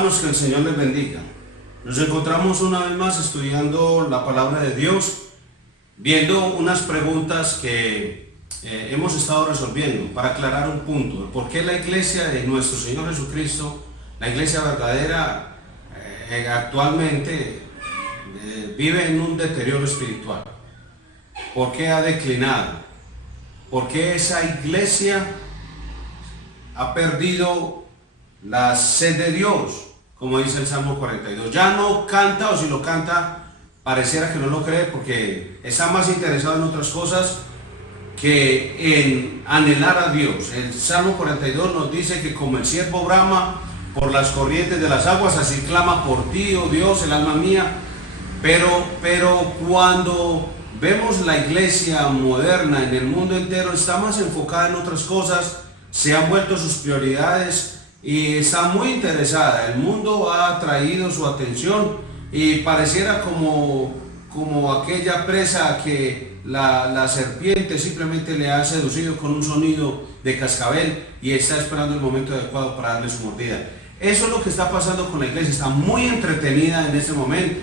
Hermanos, que el Señor les bendiga. Nos encontramos una vez más estudiando la palabra de Dios, viendo unas preguntas que hemos estado resolviendo para aclarar un punto. ¿Por qué la iglesia de nuestro Señor Jesucristo, la iglesia verdadera, actualmente vive en un deterioro espiritual? ¿Por qué ha declinado? ¿Por qué esa iglesia ha perdido la sed de Dios? Como dice el Salmo 42, ya no canta, o si lo canta, pareciera que no lo cree, porque está más interesado en otras cosas que en anhelar a Dios. El Salmo 42 nos dice que como el siervo brama por las corrientes de las aguas, así clama por ti, oh Dios, el alma mía. Pero cuando vemos la iglesia moderna en el mundo entero, está más enfocada en otras cosas, se han vuelto sus prioridades y está muy interesada. El mundo ha atraído su atención y pareciera como aquella presa que la serpiente simplemente le ha seducido con un sonido de cascabel y está esperando el momento adecuado para darle su mordida. Eso es lo que está pasando con la iglesia, está muy entretenida en este momento.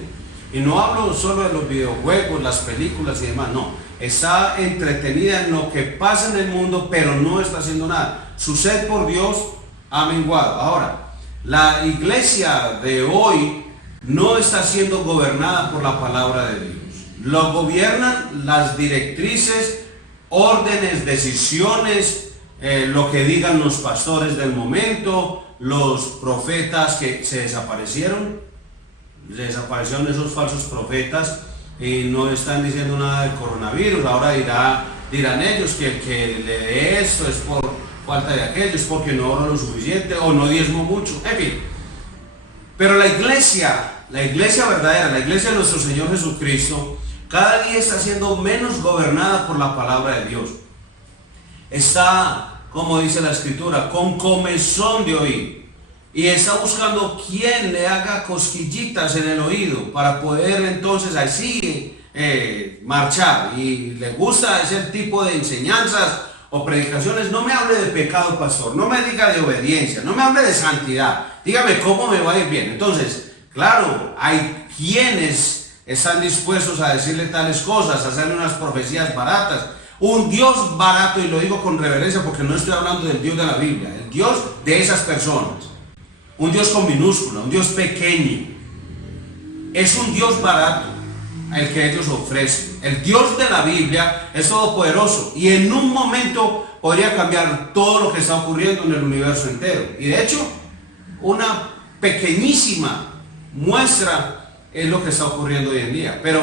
Y no hablo solo de los videojuegos, las películas y demás, no. Está entretenida en lo que pasa en el mundo, pero no está haciendo nada. Su sed por Dios ha menguado. Ahora, la iglesia de hoy no está siendo gobernada por la palabra de Dios. Lo gobiernan las directrices, órdenes, decisiones, lo que digan los pastores del momento, los profetas que se desaparecieron esos falsos profetas y no están diciendo nada del coronavirus. Ahora dirán ellos que el que le dé esto es por falta de aquello, es porque no oro lo suficiente o no diezmo mucho, en fin. Pero la iglesia verdadera, la iglesia de nuestro Señor Jesucristo, cada día está siendo menos gobernada por la palabra de Dios. Está, como dice la Escritura, con comezón de oír. Y está buscando quien le haga cosquillitas en el oído para poder entonces así marchar. Y le gusta ese tipo de enseñanzas o predicaciones. No me hable de pecado, pastor. No me diga de obediencia. No me hable de santidad. Dígame cómo me va a ir bien. Entonces, claro, hay quienes están dispuestos a decirle tales cosas, a hacerle unas profecías baratas. Un Dios barato, y lo digo con reverencia porque no estoy hablando del Dios de la Biblia, el Dios de esas personas. Un Dios con minúscula, un Dios pequeño. Es un Dios barato el que ellos ofrecen. El Dios de la Biblia es todopoderoso y en un momento podría cambiar todo lo que está ocurriendo en el universo entero. Y de hecho, una pequeñísima muestra es lo que está ocurriendo hoy en día. Pero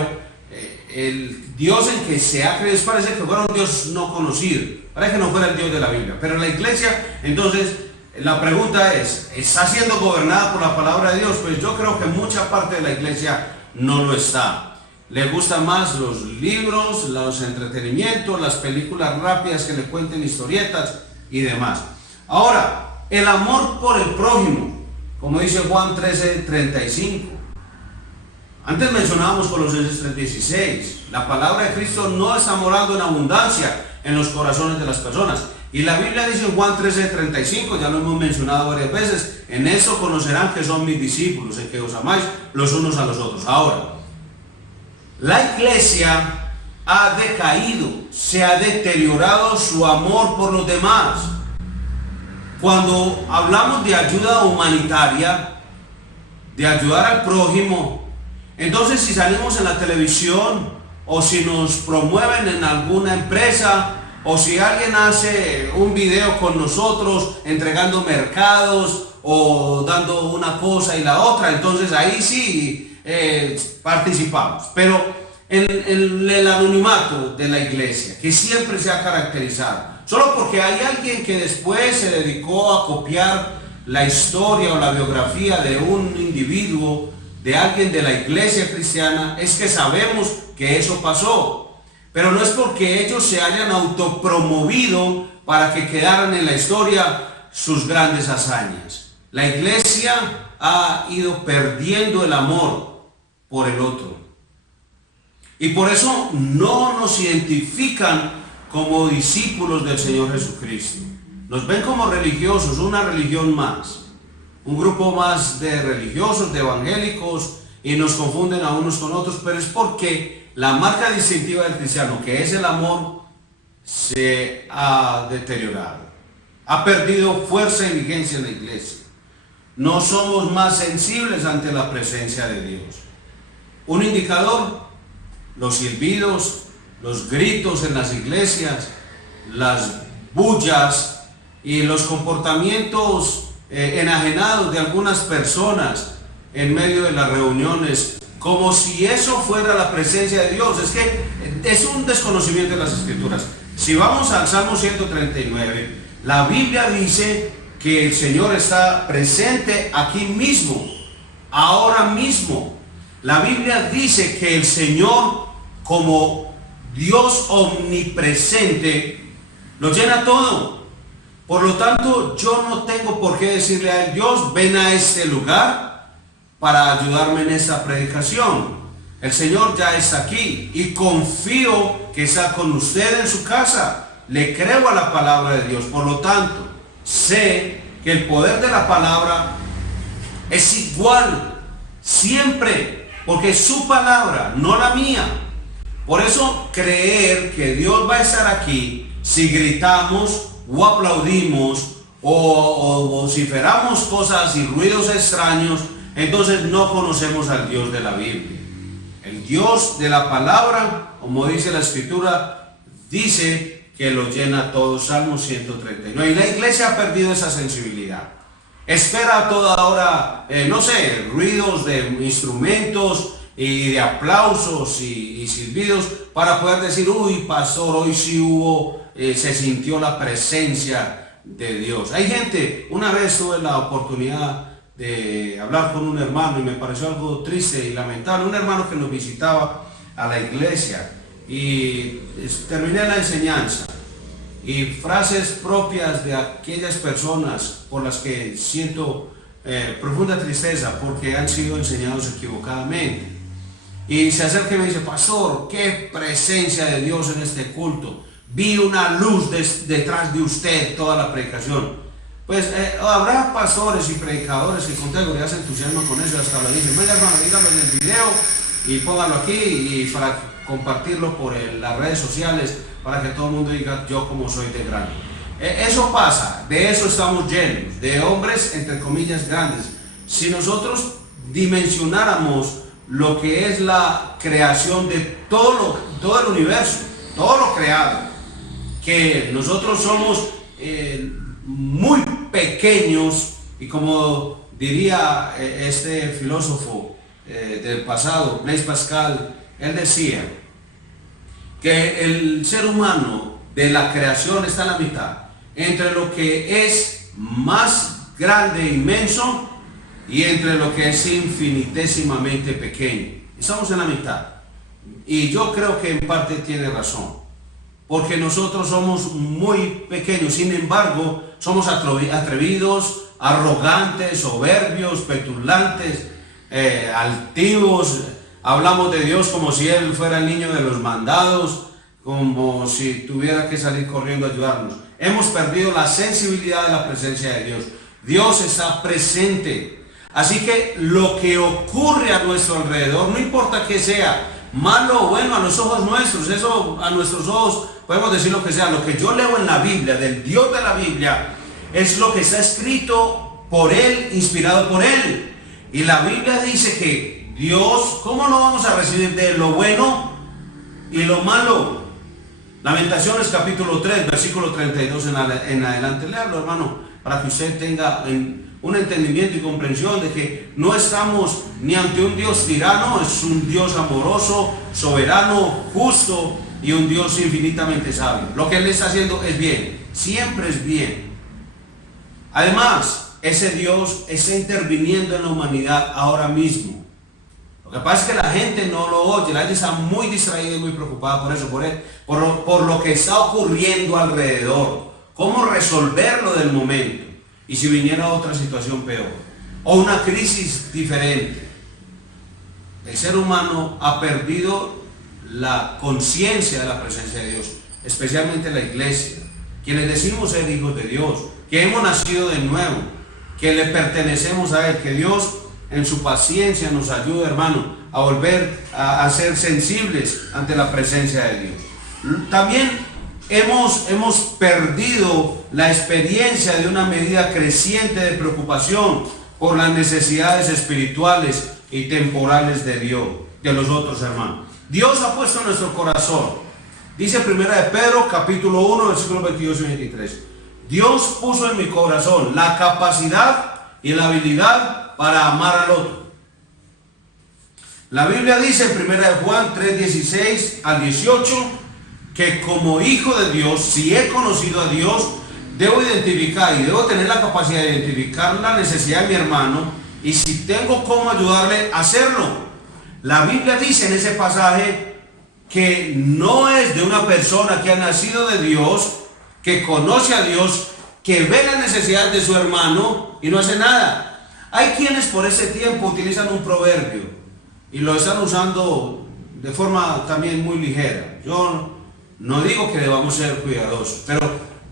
el Dios en que se ha creído parece que fuera un Dios no conocido. Parece que no fuera el Dios de la Biblia. Pero la iglesia, entonces, la pregunta es, ¿está siendo gobernada por la palabra de Dios? Pues yo creo que mucha parte de la iglesia no lo está. Le gustan más los libros, los entretenimientos, las películas rápidas que le cuenten historietas y demás. Ahora, el amor por el prójimo, como dice Juan 13:35. Antes mencionábamos Colosenses 3:16. La palabra de Cristo no está morando en abundancia en los corazones de las personas. Y la Biblia dice en Juan 13:35, ya lo hemos mencionado varias veces, en eso conocerán que son mis discípulos, en que os amáis los unos a los otros. Ahora, la iglesia ha decaído, se ha deteriorado su amor por los demás. Cuando hablamos de ayuda humanitaria, de ayudar al prójimo, entonces si salimos en la televisión o si nos promueven en alguna empresa, o si alguien hace un video con nosotros entregando mercados o dando una cosa y la otra, entonces ahí sí participamos. Pero en el anonimato de la iglesia, que siempre se ha caracterizado, solo porque hay alguien que después se dedicó a copiar la historia o la biografía de un individuo, de alguien de la iglesia cristiana, es que sabemos que eso pasó. Pero no es porque ellos se hayan autopromovido para que quedaran en la historia sus grandes hazañas. La iglesia ha ido perdiendo el amor por el otro. Y por eso no nos identifican como discípulos del Señor Jesucristo. Nos ven como religiosos, una religión más. un grupo más de religiosos, de evangélicos, y nos confunden a unos con otros, pero es porque la marca distintiva del cristiano, que es el amor, se ha deteriorado, ha perdido fuerza y vigencia en la iglesia. No somos más sensibles ante la presencia de Dios. Un indicador: los silbidos, los gritos en las iglesias, las bullas y los comportamientos enajenados de algunas personas en medio de las reuniones, como si eso fuera la presencia de Dios. Es que es un desconocimiento de las Escrituras. Si vamos al Salmo 139, la Biblia dice que el Señor está presente aquí mismo, ahora mismo. La Biblia dice que el Señor, como Dios omnipresente, lo llena todo. Por lo tanto, yo no tengo por qué decirle a él: Dios, ven a este lugar para ayudarme en esta predicación. El Señor ya está aquí y confío que está con usted en su casa. Le creo a la palabra de Dios. Por lo tanto, sé que el poder de la palabra es igual siempre, porque es su palabra, no la mía. Por eso, creer que Dios va a estar aquí si gritamos o aplaudimos o vociferamos cosas y ruidos extraños, entonces no conocemos al Dios de la Biblia. El Dios de la palabra, como dice la Escritura, dice que lo llena todo. Salmo 139. Y la iglesia ha perdido esa sensibilidad. Espera a toda hora, ruidos de instrumentos y de aplausos y silbidos para poder decir: uy, pastor, hoy sí se sintió la presencia de Dios. Hay gente, una vez tuve la oportunidad de hablar con un hermano y me pareció algo triste y lamentable, un hermano que nos visitaba a la iglesia, y terminé la enseñanza y frases propias de aquellas personas por las que siento profunda tristeza porque han sido enseñados equivocadamente. Y se acerca y me dice: pastor, qué presencia de Dios en este culto, vi una luz detrás de usted toda la predicación. Pues habrá pastores y predicadores que con seguridad se entusiasman con eso y hasta lo dicen: venga hermano, dígalo en el video y póngalo aquí y para compartirlo por las redes sociales para que todo el mundo diga yo como soy de grande. Eso pasa, de eso estamos llenos, de hombres entre comillas grandes. Si nosotros dimensionáramos lo que es la creación de todo el universo, todo lo creado, que nosotros somos muy pequeños, y como diría este filósofo del pasado, Blaise Pascal, él decía que el ser humano de la creación está en la mitad, entre lo que es más grande, inmenso, y entre lo que es infinitésimamente pequeño. Estamos en la mitad, y yo creo que en parte tiene razón, porque nosotros somos muy pequeños. Sin embargo, somos atrevidos, arrogantes, soberbios, petulantes, altivos. Hablamos de Dios como si Él fuera el niño de los mandados, como si tuviera que salir corriendo a ayudarnos. Hemos perdido la sensibilidad de la presencia de Dios. Dios está presente. Así que lo que ocurre a nuestro alrededor, no importa que sea malo o bueno a los ojos nuestros, eso a nuestros ojos podemos decir lo que sea. Lo que yo leo en la Biblia, del Dios de la Biblia, es lo que está escrito por Él, inspirado por Él. Y la Biblia dice que Dios, ¿cómo no vamos a recibir de lo bueno y lo malo? Lamentaciones capítulo 3, versículo 32 en adelante. Léalo, hermano, para que usted tenga un entendimiento y comprensión de que no estamos ni ante un Dios tirano, es un Dios amoroso, soberano, justo y un Dios infinitamente sabio. Lo que Él está haciendo es bien, siempre es bien. Además, ese Dios está interviniendo en la humanidad ahora mismo. Lo que pasa es que la gente no lo oye, la gente está muy distraída y muy preocupada por eso, por lo que está ocurriendo alrededor, cómo resolverlo del momento. Y si viniera otra situación peor, o una crisis diferente. El ser humano ha perdido la conciencia de la presencia de Dios, especialmente la iglesia, quienes decimos ser hijos de Dios, que hemos nacido de nuevo. que le pertenecemos a Él, que Dios en su paciencia nos ayude, hermano, a volver a ser sensibles ante la presencia de Dios. También hemos perdido la experiencia de una medida creciente de preocupación por las necesidades espirituales y temporales de Dios, de los otros hermanos. Dios ha puesto en nuestro corazón, dice primera de Pedro, capítulo 1, versículos 22 y 23. Dios puso en mi corazón la capacidad y la habilidad para amar al otro. La Biblia dice en primera de Juan 3, 16 al 18, que como hijo de Dios, si he conocido a Dios, debo identificar y debo tener la capacidad de identificar la necesidad de mi hermano, y si tengo cómo ayudarle, hacerlo. La Biblia dice en ese pasaje que no es de una persona que ha nacido de Dios, que conoce a Dios, que ve la necesidad de su hermano y no hace nada. Hay quienes por ese tiempo utilizan un proverbio y lo están usando de forma también muy ligera. Yo no digo que debamos ser cuidadosos, pero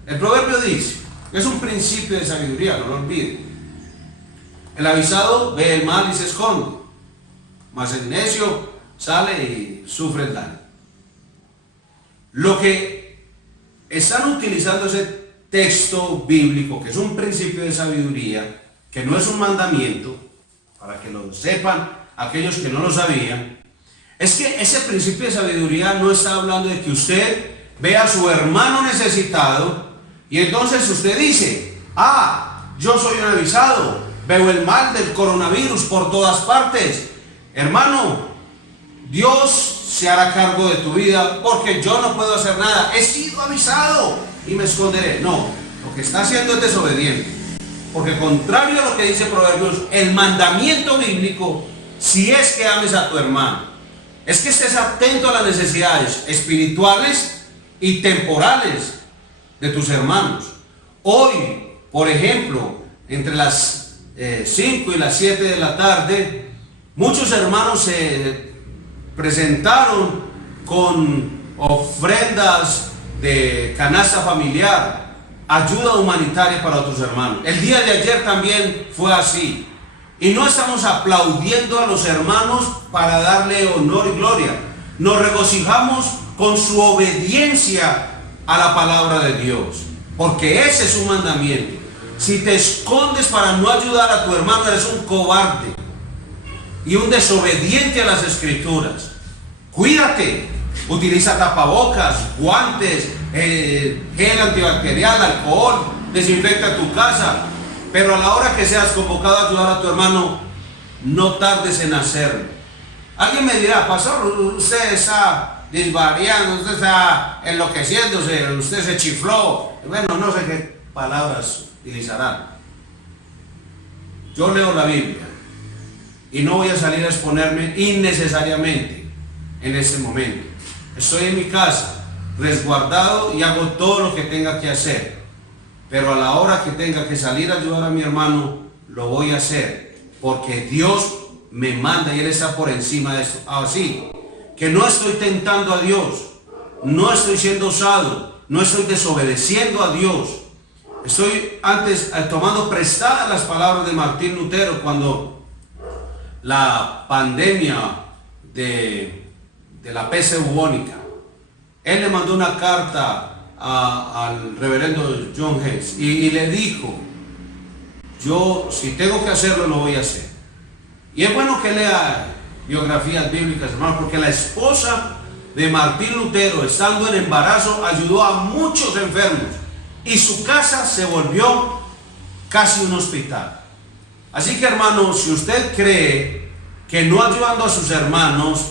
el proverbio dice, es un principio de sabiduría, no lo olviden. El avisado ve el mal y se esconde, mas el necio sale y sufre el daño. Lo que están utilizando ese texto bíblico, que es un principio de sabiduría, que no es un mandamiento, para que lo sepan aquellos que no lo sabían, es que ese principio de sabiduría no está hablando de que usted vea a su hermano necesitado y entonces usted dice, yo soy un avisado, veo el mal del coronavirus por todas partes. Hermano, Dios se hará cargo de tu vida porque yo no puedo hacer nada. He sido avisado y me esconderé. No, lo que está haciendo es desobediente. Porque contrario a lo que dice Proverbios, el mandamiento bíblico, si es que ames a tu hermano, es que estés atento a las necesidades espirituales y temporales de tus hermanos. Hoy, por ejemplo, entre las 5 y las 7 de la tarde, muchos hermanos se presentaron con ofrendas de canasta familiar, ayuda humanitaria para otros hermanos. El día de ayer también fue así. Y no estamos aplaudiendo a los hermanos para darle honor y gloria. Nos regocijamos con su obediencia a la palabra de Dios, porque ese es un mandamiento. Si te escondes para no ayudar a tu hermano, eres un cobarde y un desobediente a las escrituras. Cuídate, utiliza tapabocas, guantes, gel antibacterial, alcohol, desinfecta tu casa, pero a la hora que seas convocado a ayudar a tu hermano, no tardes en hacerlo. Alguien me dirá, pastor, usted está desvariando, usted está enloqueciéndose, usted se chifló. Bueno, no sé qué palabras utilizarán. Yo leo la Biblia y no voy a salir a exponerme innecesariamente en este momento. Estoy en mi casa, resguardado, y hago todo lo que tenga que hacer. Pero a la hora que tenga que salir a ayudar a mi hermano, lo voy a hacer, porque Dios me manda y Él está por encima de esto. Así que no estoy tentando a Dios, no estoy siendo osado, no estoy desobedeciendo a Dios. Estoy antes tomando prestadas las palabras de Martín Lutero cuando la pandemia de la peste bubónica. Él le mandó una carta al reverendo John Hess y le dijo, yo si tengo que hacerlo lo voy a hacer. Y es bueno que lea biografías bíblicas, hermano, porque la esposa de Martín Lutero, estando en embarazo, ayudó a muchos enfermos y su casa se volvió casi un hospital. Así que, hermano, si usted cree que no ayudando a sus hermanos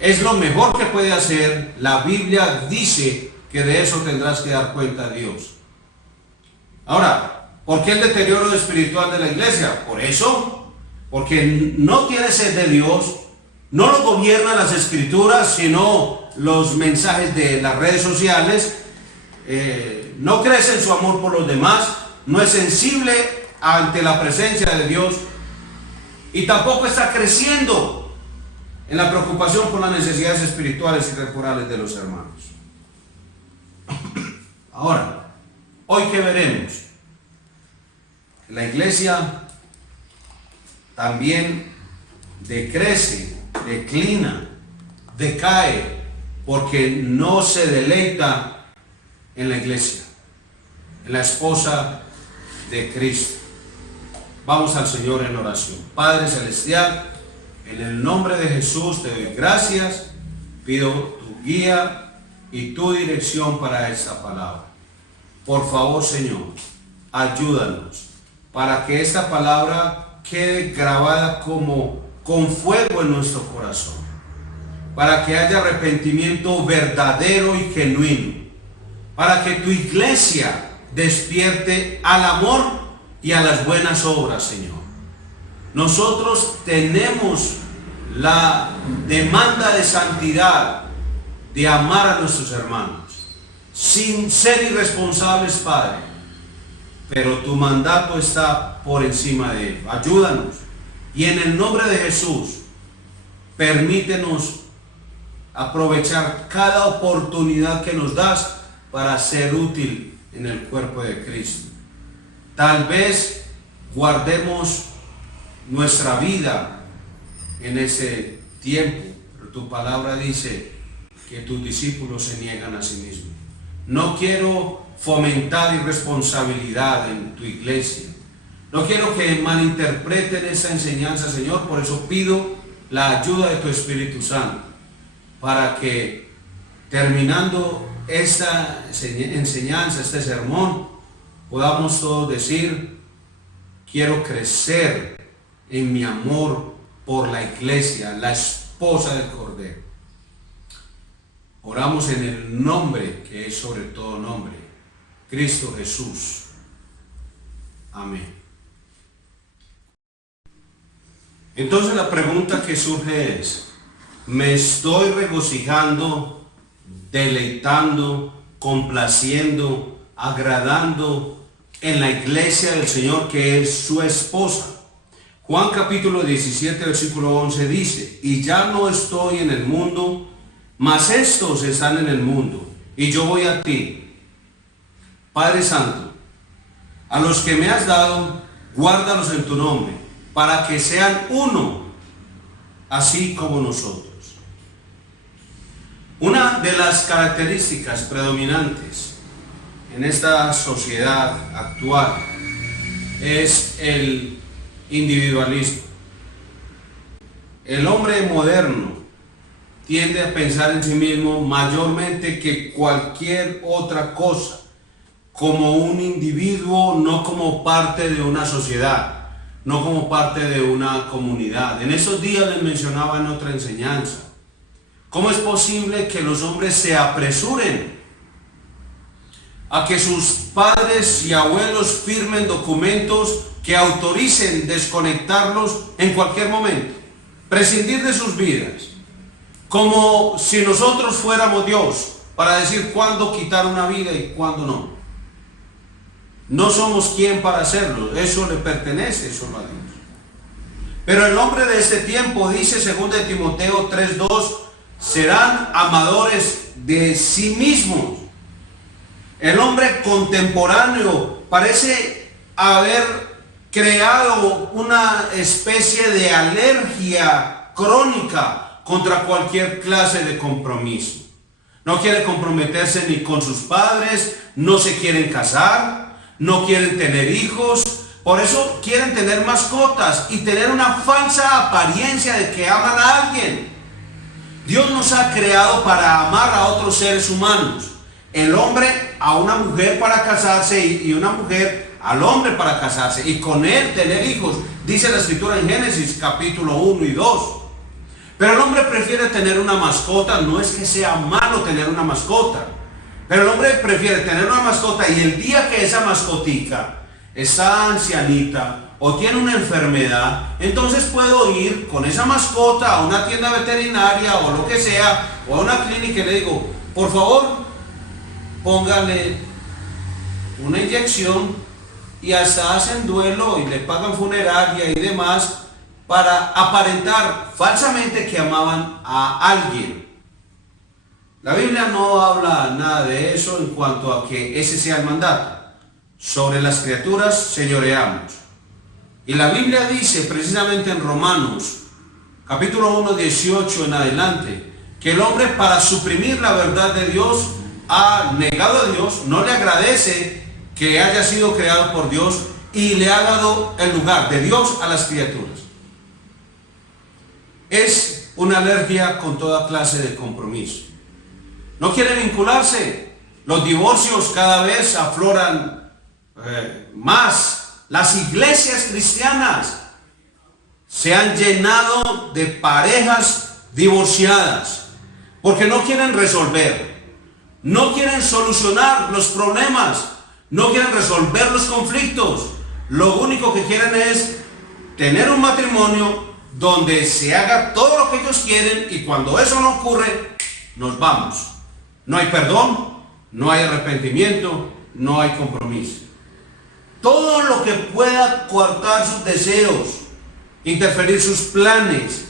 es lo mejor que puede hacer, la Biblia dice que de eso tendrás que dar cuenta a Dios. Ahora, ¿por qué el deterioro espiritual de la iglesia? Por eso, porque no tiene sed de Dios, no lo gobiernan las escrituras, sino los mensajes de las redes sociales, no crece en su amor por los demás, no es sensible ante la presencia de Dios y tampoco está creciendo en la preocupación por las necesidades espirituales y temporales de los hermanos. Ahora, ¿hoy qué veremos? La iglesia también decrece, declina, decae, porque no se deleita en la iglesia, en la esposa de Cristo. Vamos al Señor en oración. Padre Celestial, en el nombre de Jesús te doy gracias, pido tu guía y tu dirección para esta palabra. Por favor, Señor, ayúdanos para que esta palabra quede grabada como con fuego en nuestro corazón, para que haya arrepentimiento verdadero y genuino, para que tu iglesia despierte al amor y a las buenas obras, Señor. Nosotros tenemos la demanda de santidad, de amar a nuestros hermanos, sin ser irresponsables, Padre, pero tu mandato está por encima de él. Ayúdanos y en el nombre de Jesús permítenos aprovechar cada oportunidad que nos das para ser útil en el cuerpo de Cristo. Tal vez guardemos nuestra vida en ese tiempo, pero tu palabra dice que tus discípulos se niegan a sí mismos. No quiero fomentar irresponsabilidad en tu iglesia. No quiero que malinterpreten esa enseñanza, Señor. Por eso pido la ayuda de tu Espíritu Santo, para que terminando esta enseñanza, este sermón, podamos todos decir: quiero crecer en mi amor por la iglesia, la esposa del Cordero. Oramos en el nombre que es sobre todo nombre, Cristo Jesús. Amén. Entonces la pregunta que surge es: ¿me estoy regocijando, deleitando, complaciendo, agradando en la iglesia del Señor, que es su esposa? Juan capítulo 17, versículo 11 dice: y ya no estoy en el mundo, mas estos están en el mundo, y yo voy a ti. Padre Santo, a los que me has dado, guárdalos en tu nombre, para que sean uno, así como nosotros. Una de las características predominantes en esta sociedad actual es el individualismo. El hombre moderno tiende a pensar en sí mismo mayormente que cualquier otra cosa, como un individuo, no como parte de una sociedad, no como parte de una comunidad. En esos días les mencionaba en otra enseñanza: ¿cómo es posible que los hombres se apresuren a que sus padres y abuelos firmen documentos que autoricen desconectarlos en cualquier momento, prescindir de sus vidas, como si nosotros fuéramos Dios para decir cuándo quitar una vida y cuándo no? No somos quien para hacerlo, eso le pertenece solo a Dios. Pero el hombre de este tiempo, dice 2 Timoteo 3:2, serán amadores de sí mismos. El hombre contemporáneo parece haber creado una especie de alergia crónica contra cualquier clase de compromiso. No quiere comprometerse ni con sus padres, no se quieren casar, no quieren tener hijos. Por eso quieren tener mascotas y tener una falsa apariencia de que aman a alguien. Dios nos ha creado para amar a otros seres humanos. El hombre a una mujer para casarse y una mujer al hombre para casarse y con él tener hijos. Dice la escritura en Génesis capítulo 1 y 2. Pero el hombre prefiere tener una mascota. No es que sea malo tener una mascota, pero el hombre prefiere tener una mascota, y el día que esa mascotica está ancianita o tiene una enfermedad, entonces puedo ir con esa mascota a una tienda veterinaria o lo que sea, o a una clínica, y le digo: por favor, póngale una inyección, y hasta hacen duelo y le pagan funeraria y demás para aparentar falsamente que amaban a alguien. La Biblia no habla nada de eso en cuanto a que ese sea el mandato. Sobre las criaturas señoreamos. Y la Biblia dice precisamente en Romanos, capítulo 1, 18 en adelante, que el hombre, para suprimir la verdad de Dios, ha negado a Dios, no le agradece que haya sido creado por Dios y le ha dado el lugar de Dios a las criaturas. Es una alergia con toda clase de compromiso. No quiere vincularse. Los divorcios cada vez afloran más. Las iglesias cristianas se han llenado de parejas divorciadas porque no quieren resolver, no quieren solucionar los problemas, no quieren resolver los conflictos. Lo único que quieren es tener un matrimonio donde se haga todo lo que ellos quieren, y cuando eso no ocurre, nos vamos. No hay perdón, no hay arrepentimiento, no hay compromiso. Todo lo que pueda coartar sus deseos, interferir sus planes,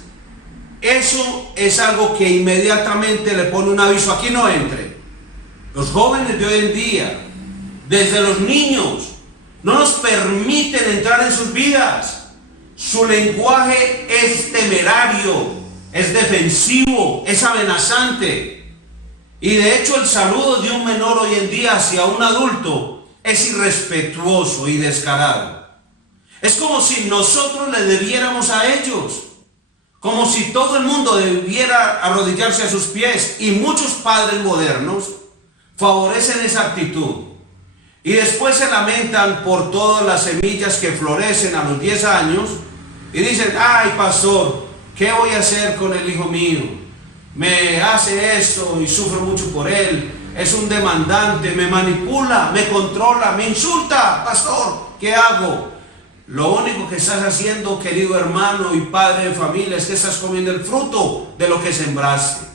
eso es algo que inmediatamente le pone un aviso: aquí no entre. Los jóvenes de hoy en día, desde los niños, no nos permiten entrar en sus vidas. Su lenguaje es temerario, es defensivo, es amenazante. Y de hecho el saludo de un menor hoy en día hacia un adulto es irrespetuoso y descarado. Es como si nosotros le debiéramos a ellos, como si todo el mundo debiera arrodillarse a sus pies. Y muchos padres modernos favorecen esa actitud y después se lamentan por todas las semillas que florecen a los 10 años y dicen: ay, pastor, ¿qué voy a hacer con el hijo mío? Me hace eso y sufro mucho por él. Es un demandante, me manipula, me controla, me insulta. Pastor, ¿qué hago? Lo único que estás haciendo, querido hermano y padre de familia, es que estás comiendo el fruto de lo que sembraste.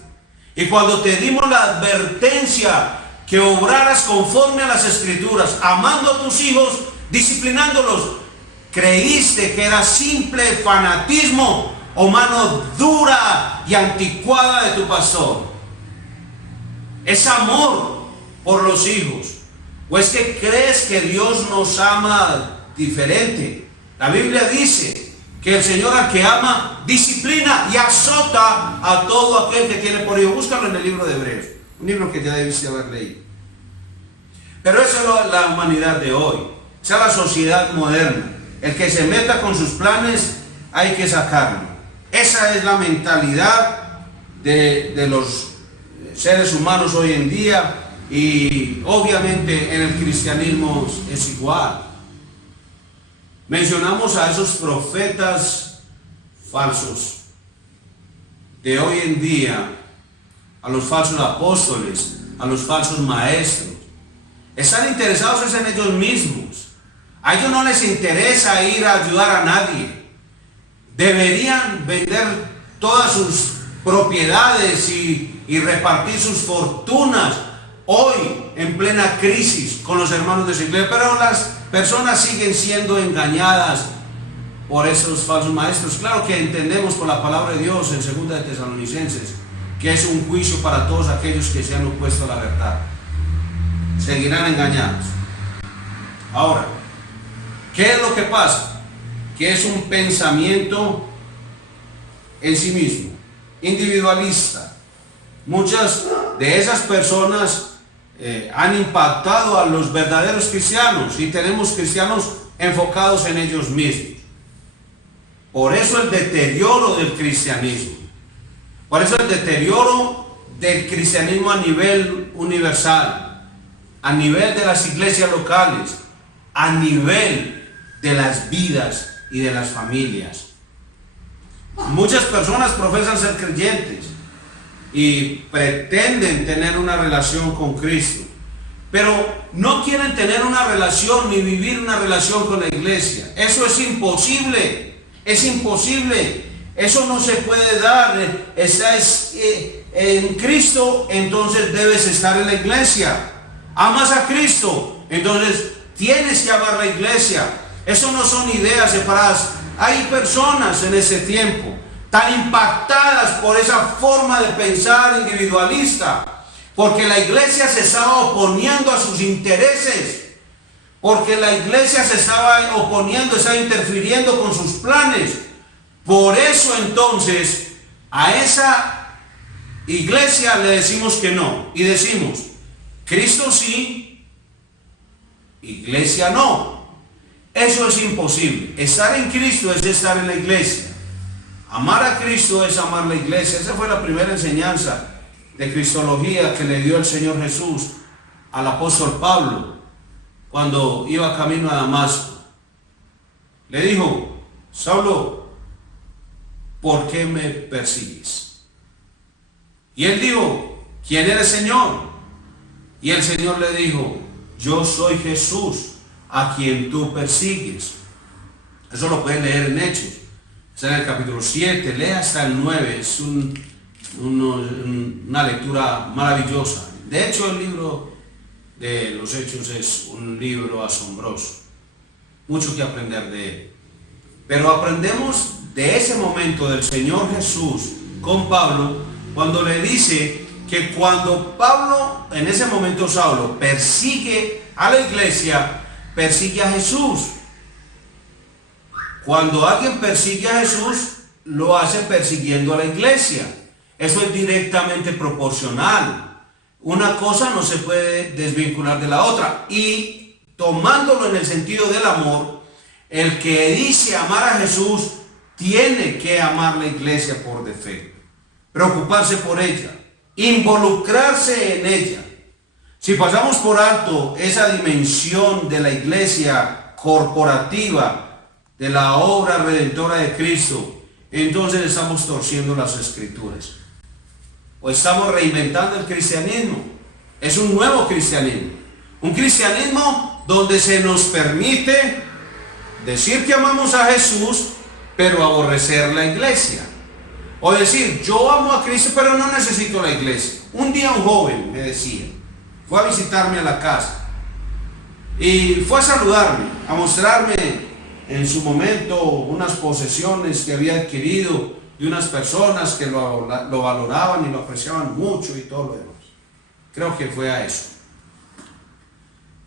Y cuando te dimos la advertencia que obraras conforme a las Escrituras, amando a tus hijos, disciplinándolos, creíste que era simple fanatismo o mano dura y anticuada de tu pastor. ¿Es amor por los hijos? ¿O es que crees que Dios nos ama diferente? La Biblia dice que el Señor al que ama disciplina y azota a todo aquel que tiene por hijo. Búscalo en el libro de Hebreos, un libro que ya debiste haber leído. Pero esa es la humanidad de hoy, esa es la sociedad moderna. El que se meta con sus planes hay que sacarlo. Esa es la mentalidad de los seres humanos hoy en día, y obviamente en el cristianismo es igual. Mencionamos a esos profetas falsos de hoy en día, a los falsos apóstoles, a los falsos maestros. Están interesados en ellos mismos. A ellos no les interesa ir a ayudar a nadie. Deberían vender todas sus propiedades y repartir sus fortunas hoy en plena crisis con los hermanos de su iglesia, pero las personas siguen siendo engañadas por esos falsos maestros. Claro que entendemos por la palabra de Dios en 2 de Tesalonicenses que es un juicio para todos aquellos que se han opuesto a la verdad. Seguirán engañados. Ahora, ¿qué es lo que pasa? Que es un pensamiento en sí mismo, individualista. Muchas de esas personas han impactado a los verdaderos cristianos, y tenemos cristianos enfocados en ellos mismos. Por eso el deterioro del cristianismo, por eso el deterioro del cristianismo a nivel universal, a nivel de las iglesias locales, a nivel de las vidas y de las familias. Muchas personas profesan ser creyentes y pretenden tener una relación con Cristo, pero no quieren tener una relación ni vivir una relación con la iglesia. Eso es imposible, es imposible. Eso no se puede dar. Estás en Cristo, entonces debes estar en la iglesia. Amas a Cristo, entonces tienes que amar la iglesia. Eso no son ideas separadas. Hay personas en ese tiempo tan impactadas por esa forma de pensar individualista, porque la iglesia se estaba oponiendo a sus intereses, porque la iglesia se estaba oponiendo, estaba interfiriendo con sus planes. Por eso entonces a esa iglesia le decimos que no, y decimos, Cristo sí, iglesia no. Eso es imposible. Estar en Cristo es estar en la iglesia. Amar a Cristo es amar la iglesia. Esa fue la primera enseñanza de cristología que le dio el Señor Jesús al apóstol Pablo cuando iba camino a Damasco. Le dijo, Saulo, ¿por qué me persigues? Y él dijo, ¿quién eres, Señor? Y el Señor le dijo, yo soy Jesús, a quien tú persigues. Eso lo pueden leer en Hechos. Está en el capítulo 7, lea hasta el 9. Es una lectura maravillosa. De hecho, el libro de los Hechos es un libro asombroso. Mucho que aprender de él. Pero aprendemos de ese momento del Señor Jesús con Pablo, cuando le dice que cuando Pablo, en ese momento Saulo, persigue a la iglesia, persigue a Jesús. Cuando alguien persigue a Jesús, lo hace persiguiendo a la iglesia. Eso es directamente proporcional. Una cosa no se puede desvincular de la otra. Y tomándolo en el sentido del amor, el que dice amar a Jesús tiene que amar la iglesia por defecto, preocuparse por ella, involucrarse en ella. Si pasamos por alto esa dimensión de la iglesia corporativa, de la obra redentora de Cristo, entonces estamos torciendo las escrituras. O estamos reinventando el cristianismo. Es un nuevo cristianismo. Un cristianismo donde se nos permite decir que amamos a Jesús, pero aborrecer la iglesia. O decir, yo amo a Cristo, pero no necesito la iglesia. Un día un joven me decía, fue a visitarme a la casa y fue a saludarme, a mostrarme en su momento unas posesiones que había adquirido de unas personas que lo valoraban y lo apreciaban mucho y todo lo demás. Creo que fue a eso.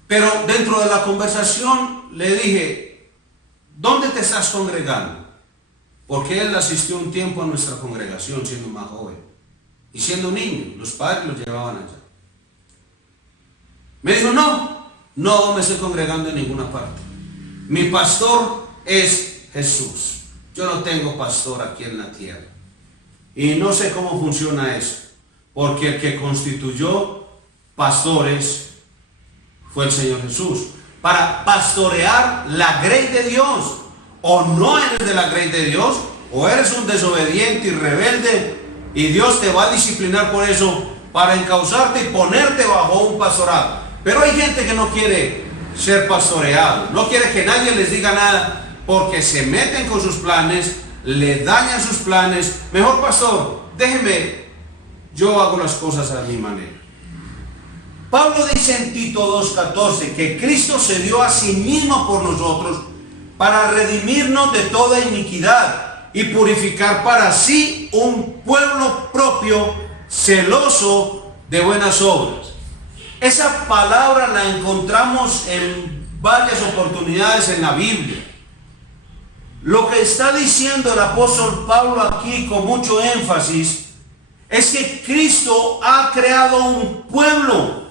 Pero dentro de la conversación le dije, ¿dónde te estás congregando? Porque él asistió un tiempo a nuestra congregación siendo más joven y siendo niño, los padres lo llevaban allá. Me dijo, no me estoy congregando en ninguna parte. Mi pastor es Jesús. Yo no tengo pastor aquí en la tierra. Y no sé cómo funciona eso, porque el que constituyó pastores fue el Señor Jesús, para pastorear la grey de Dios. O no eres de la grey de Dios, o eres un desobediente y rebelde, y Dios te va a disciplinar por eso, para encauzarte y ponerte bajo un pastorado. Pero hay gente que no quiere ser pastoreado, no quiere que nadie les diga nada, porque se meten con sus planes, le dañan sus planes. Mejor, pastor, déjeme, yo hago las cosas a mi manera. Pablo dice en Tito 2:14 que Cristo se dio a sí mismo por nosotros para redimirnos de toda iniquidad y purificar para sí un pueblo propio, celoso de buenas obras. Esa palabra la encontramos en varias oportunidades en la Biblia. Lo que está diciendo el apóstol Pablo aquí con mucho énfasis es que Cristo ha creado un pueblo.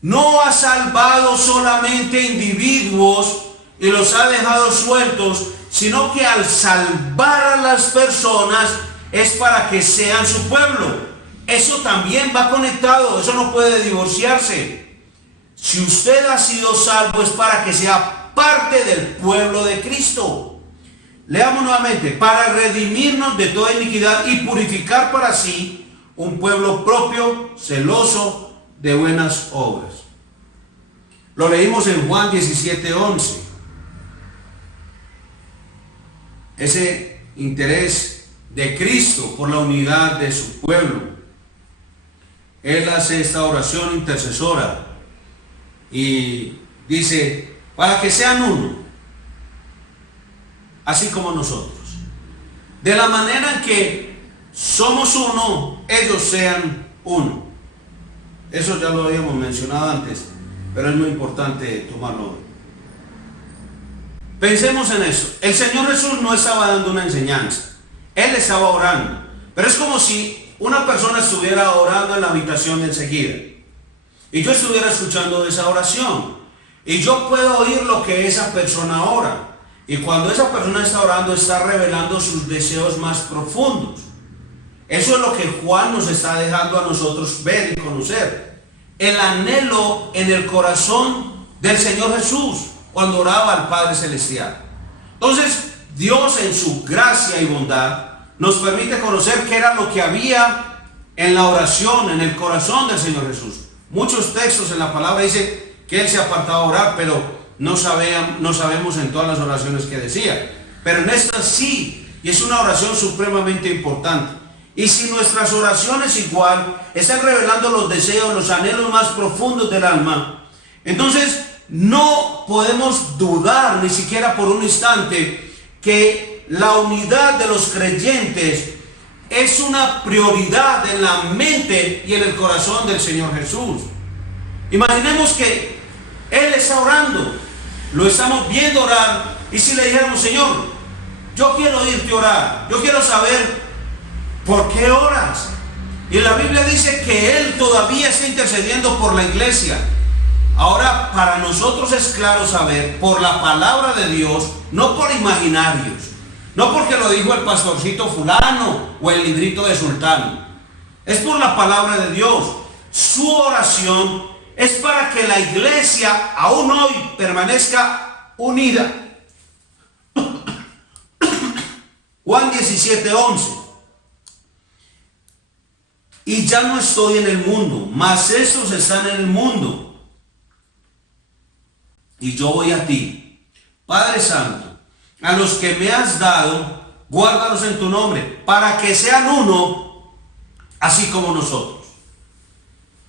No ha salvado solamente individuos y los ha dejado sueltos, sino que al salvar a las personas es para que sean su pueblo. Eso también va conectado, eso no puede divorciarse. Si usted ha sido salvo es para que sea parte del pueblo de Cristo. Leamos nuevamente, para redimirnos de toda iniquidad y purificar para sí un pueblo propio, celoso de buenas obras. Lo leímos en Juan 17:11. Ese interés de Cristo por la unidad de su pueblo. Él hace esta oración intercesora y dice, para que sean uno, así como nosotros. De la manera en que somos uno, ellos sean uno. Eso ya lo habíamos mencionado antes, pero es muy importante tomarlo Pensemos en eso. El Señor Jesús no estaba dando una enseñanza. Él estaba orando. Pero es como si una persona estuviera orando en la habitación de enseguida. Y yo estuviera escuchando esa oración. Y yo puedo oír lo que esa persona ora. Y cuando esa persona está orando, está revelando sus deseos más profundos. Eso es lo que Juan nos está dejando a nosotros ver y conocer. El anhelo en el corazón del Señor Jesús cuando oraba al Padre Celestial. Entonces, Dios en su gracia y bondad nos permite conocer qué era lo que había en la oración, en el corazón del Señor Jesús. Muchos textos en la palabra dicen que Él se apartaba a orar, pero no sabemos en todas las oraciones que decía. Pero en esta sí, y es una oración supremamente importante. Y si nuestras oraciones igual están revelando los deseos, los anhelos más profundos del alma, entonces no podemos dudar ni siquiera por un instante que la unidad de los creyentes es una prioridad en la mente y en el corazón del Señor Jesús. Imaginemos que Él está orando, lo estamos viendo orar, y si le dijéramos: Señor, yo quiero oírte orar, yo quiero saber por qué oras. Y la Biblia dice que Él todavía está intercediendo por la iglesia. Ahora, para nosotros es claro saber, por la palabra de Dios, no por imaginarios, no porque lo dijo el pastorcito fulano o el librito de sultán, es por la palabra de Dios. Su oración es para que la iglesia aún hoy permanezca unida. Juan 17:11. Y ya no estoy en el mundo, mas estos están en el mundo, y yo voy a ti. Padre Santo, a los que me has dado, guárdalos en tu nombre, para que sean uno, así como nosotros.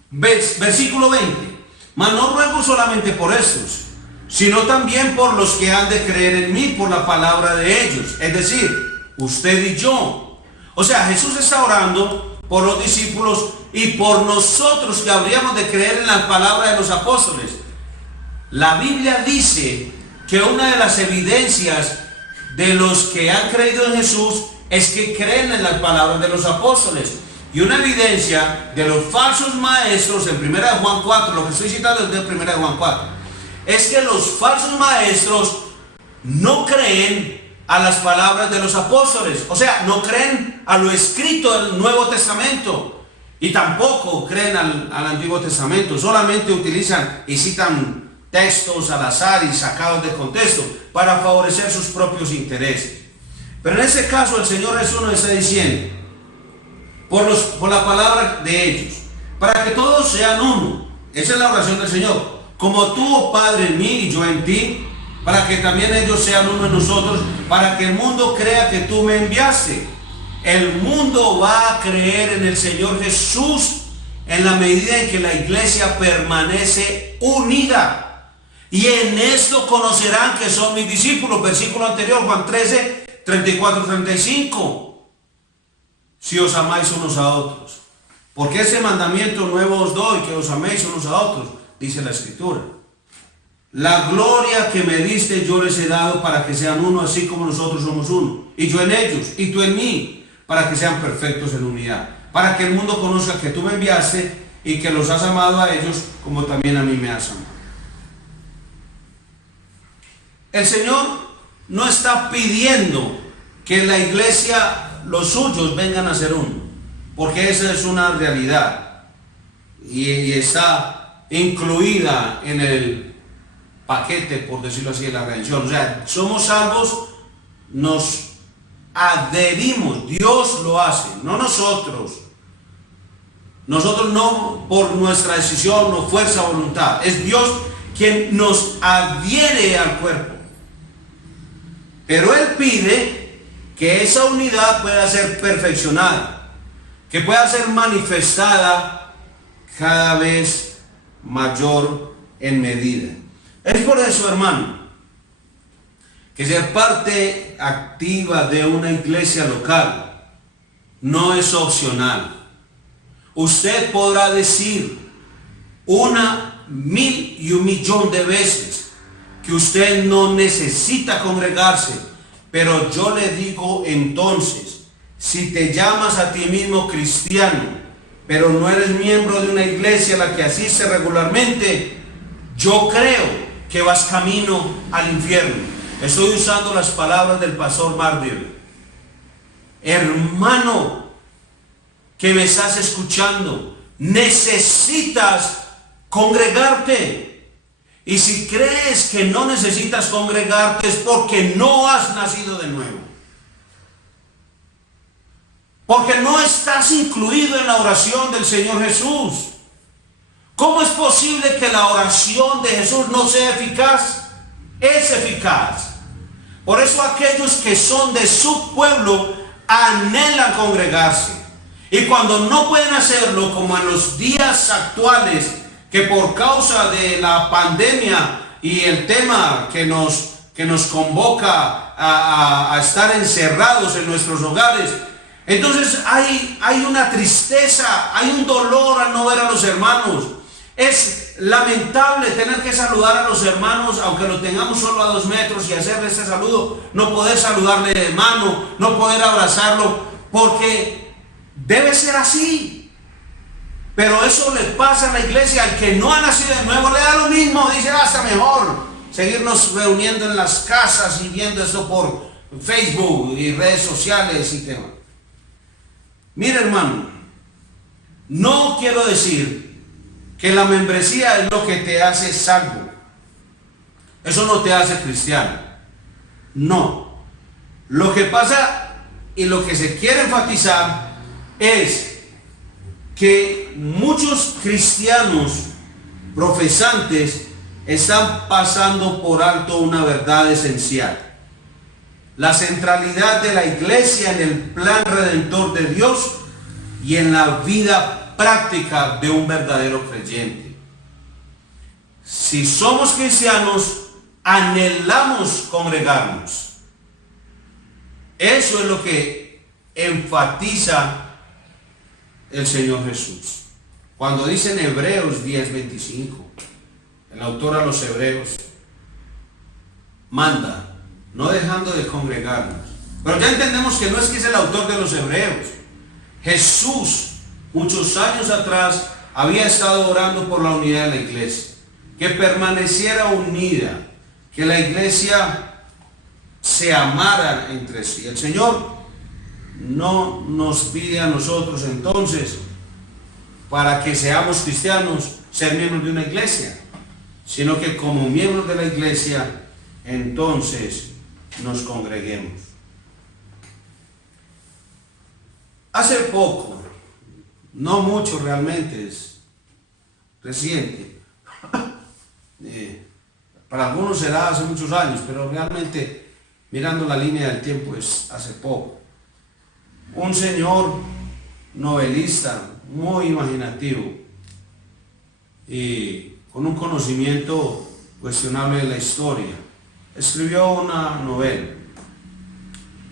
Versículo 20. Mas no ruego solamente por estos, sino también por los que han de creer en mí por la palabra de ellos, es decir, usted y yo. O sea, Jesús está orando por los discípulos y por nosotros que habríamos de creer en la palabra de los apóstoles. La Biblia dice que una de las evidencias de los que han creído en Jesús es que creen en las palabras de los apóstoles. Y una evidencia de los falsos maestros, en 1 Juan 4, lo que estoy citando es de 1 Juan 4, es que los falsos maestros no creen a las palabras de los apóstoles. O sea, no creen a lo escrito del Nuevo Testamento y tampoco creen al Antiguo Testamento. Solamente utilizan y citan textos al azar y sacados de contexto para favorecer sus propios intereses. Pero en ese caso el Señor Jesús nos está diciendo, por la palabra de ellos, para que todos sean uno. Esa es la oración del Señor. Como tú, oh Padre, en mí y yo en ti, para que también ellos sean uno en nosotros, para que el mundo crea que tú me enviaste. El mundo va a creer en el Señor Jesús en la medida en que la iglesia permanece unida. Y en esto conocerán que son mis discípulos. Versículo anterior, Juan 13, 34, 35. Si os amáis unos a otros. Porque ese mandamiento nuevo os doy, que os améis unos a otros, dice la Escritura. La gloria que me diste yo les he dado para que sean uno, así como nosotros somos uno. Y yo en ellos, y tú en mí, para que sean perfectos en unidad. Para que el mundo conozca que tú me enviaste y que los has amado a ellos como también a mí me has amado. El Señor no está pidiendo que la iglesia, los suyos, vengan a ser uno, porque esa es una realidad y está incluida en el paquete, por decirlo así, de la redención. O sea, somos salvos, nos adherimos, Dios lo hace, no nosotros. Nosotros no por nuestra decisión o fuerza o voluntad, es Dios quien nos adhiere al cuerpo. Pero Él pide que esa unidad pueda ser perfeccionada, que pueda ser manifestada cada vez mayor en medida. Es por eso, hermano, que ser parte activa de una iglesia local no es opcional. Usted podrá decir 1, 1000 y 1 millón de veces que usted no necesita congregarse, pero yo le digo entonces, si te llamas a ti mismo cristiano, pero no eres miembro de una iglesia a la que asiste regularmente, yo creo que vas camino al infierno. Estoy usando las palabras del pastor Marville. Hermano que me estás escuchando, necesitas congregarte. Y si crees que no necesitas congregarte es porque no has nacido de nuevo. Porque no estás incluido en la oración del Señor Jesús. ¿Cómo es posible que la oración de Jesús no sea eficaz? Es eficaz. Por eso aquellos que son de su pueblo anhelan congregarse. Y cuando no pueden hacerlo, como en los días actuales, que por causa de la pandemia y el tema que nos convoca a estar encerrados en nuestros hogares, entonces hay una tristeza, hay un dolor al no ver a los hermanos. Es lamentable tener que saludar a los hermanos, aunque lo tengamos solo a 2 metros, y hacerle este saludo, no poder saludarle de mano, no poder abrazarlo, porque debe ser así. Pero eso le pasa a la iglesia. Al que no ha nacido de nuevo le da lo mismo, dice, hasta mejor seguirnos reuniendo en las casas y viendo esto por Facebook y redes sociales y temas. Mire, hermano, no quiero decir que la membresía es lo que te hace salvo. Eso no te hace cristiano. No. Lo que pasa y lo que se quiere enfatizar es que muchos cristianos profesantes están pasando por alto una verdad esencial. La centralidad de la iglesia en el plan redentor de Dios y en la vida práctica de un verdadero creyente. Si somos cristianos, anhelamos congregarnos. Eso es lo que enfatiza el Señor Jesús. Cuando dice en Hebreos 10:25, el autor a los hebreos manda, no dejando de congregarnos. Pero ya entendemos que no es que es el autor de los hebreos. Jesús, muchos años atrás, había estado orando por la unidad de la iglesia, que permaneciera unida, que la iglesia se amara entre sí. El Señor no nos pide a nosotros entonces, para que seamos cristianos, ser miembros de una iglesia, sino que como miembros de la iglesia, entonces nos congreguemos. Hace poco, no mucho realmente, es reciente, para algunos será hace muchos años, pero realmente mirando la línea del tiempo es hace poco. Un señor novelista muy imaginativo y con un conocimiento cuestionable de la historia, escribió una novela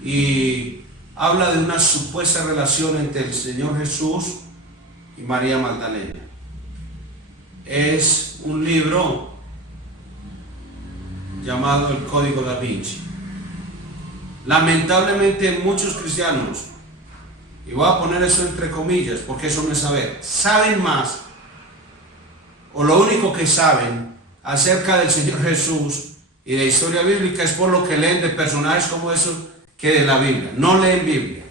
y habla de una supuesta relación entre el Señor Jesús y María Magdalena. Es un libro llamado El Código Da Vinci. Lamentablemente muchos cristianos, y voy a poner eso entre comillas porque eso no es saber, saben más, o lo único que saben acerca del Señor Jesús y de la historia bíblica es por lo que leen de personajes como esos que de la Biblia. No leen Biblia.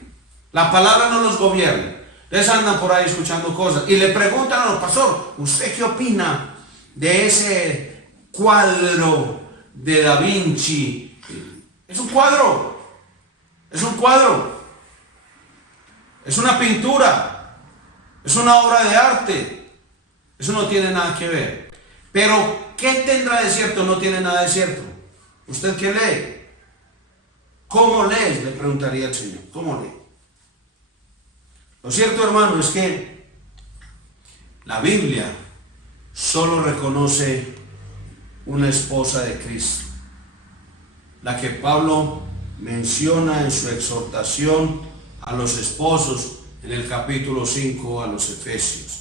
La palabra no los gobierna. Ustedes andan por ahí escuchando cosas y le preguntan a los pastores, ¿usted qué opina de ese cuadro de Da Vinci? Es un cuadro. Es un cuadro. Es una pintura. Es una obra de arte. Eso no tiene nada que ver. Pero, ¿qué tendrá de cierto? No tiene nada de cierto. ¿Usted qué lee? ¿Cómo lees? Le preguntaría al Señor. ¿Cómo lee? Lo cierto, hermano, es que la Biblia solo reconoce una esposa de Cristo, la que Pablo menciona en su exhortación a los esposos en el capítulo 5 a los Efesios.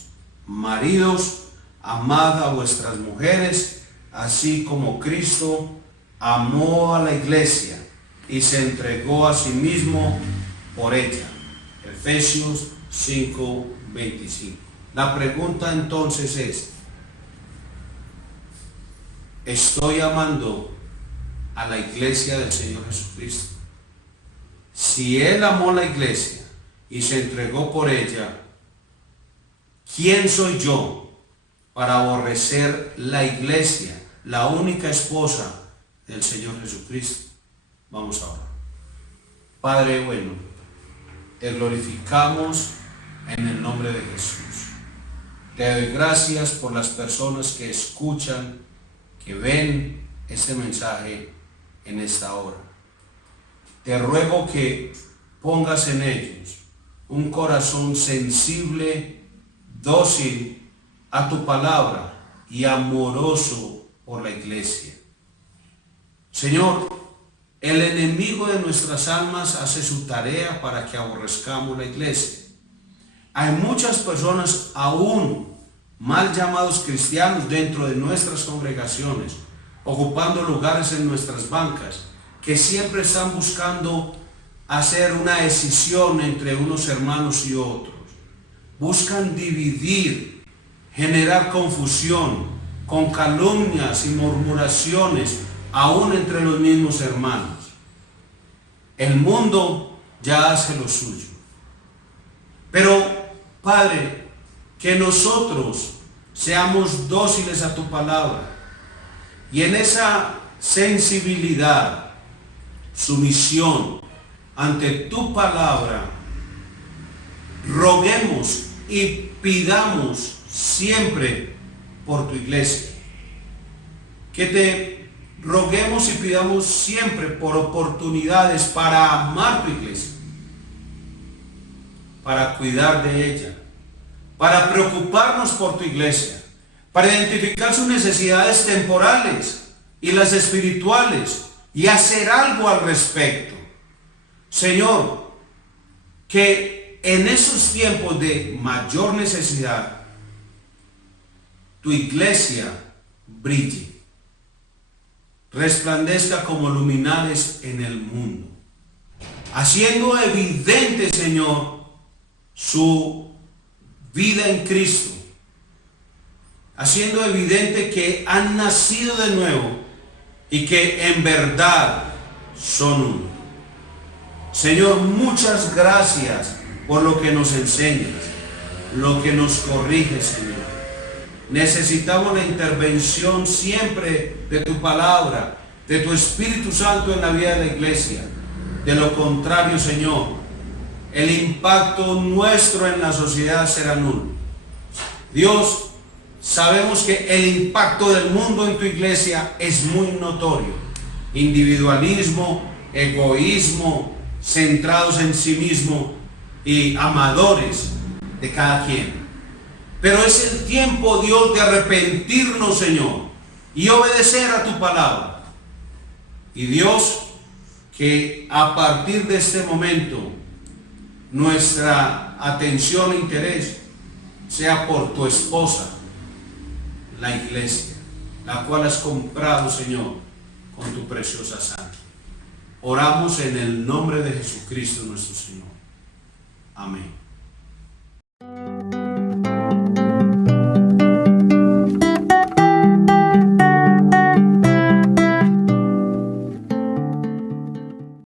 Maridos, amad a vuestras mujeres así como Cristo amó a la iglesia y se entregó a sí mismo por ella. Efesios 5:25. La pregunta entonces es, ¿estoy amando a la iglesia del Señor Jesucristo? Si Él amó a la iglesia y se entregó por ella, ¿quién soy yo para aborrecer la iglesia, la única esposa del Señor Jesucristo? Vamos a orar. Padre bueno, te glorificamos en el nombre de Jesús. Te doy gracias por las personas que escuchan, que ven este mensaje en esta hora. Te ruego que pongas en ellos un corazón sensible, dócil a tu palabra y amoroso por la iglesia. Señor, el enemigo de nuestras almas hace su tarea para que aborrezcamos la iglesia. Hay muchas personas aún mal llamados cristianos dentro de nuestras congregaciones, ocupando lugares en nuestras bancas, que siempre están buscando hacer una escisión entre unos hermanos y otros. Buscan dividir, generar confusión, con calumnias y murmuraciones, aún entre los mismos hermanos. El mundo ya hace lo suyo. Pero, Padre, que nosotros seamos dóciles a tu palabra y en esa sensibilidad, sumisión ante tu palabra, roguemos y pidamos siempre por tu iglesia. Que te roguemos y pidamos siempre por oportunidades para amar tu iglesia, para cuidar de ella, para preocuparnos por tu iglesia, para identificar sus necesidades temporales y las espirituales y hacer algo al respecto. Señor, que en esos tiempos de mayor necesidad, tu iglesia brille, resplandezca como luminares en el mundo, haciendo evidente, Señor, su vida en Cristo, haciendo evidente que han nacido de nuevo y que en verdad son uno. Señor, muchas gracias por lo que nos enseñas, lo que nos corriges, Señor. Necesitamos la intervención siempre de tu palabra, de tu Espíritu Santo en la vida de la iglesia. De lo contrario, Señor, el impacto nuestro en la sociedad será nulo. Dios, sabemos que el impacto del mundo en tu iglesia es muy notorio. Individualismo, egoísmo, centrados en sí mismo y amadores de cada quien. Pero es el tiempo, Dios, de arrepentirnos, Señor, y obedecer a tu palabra. Y Dios, que a partir de este momento nuestra atención e interés sea por tu esposa, la iglesia, la cual has comprado, Señor, con tu preciosa sangre. Oramos en el nombre de Jesucristo nuestro Señor. Amén.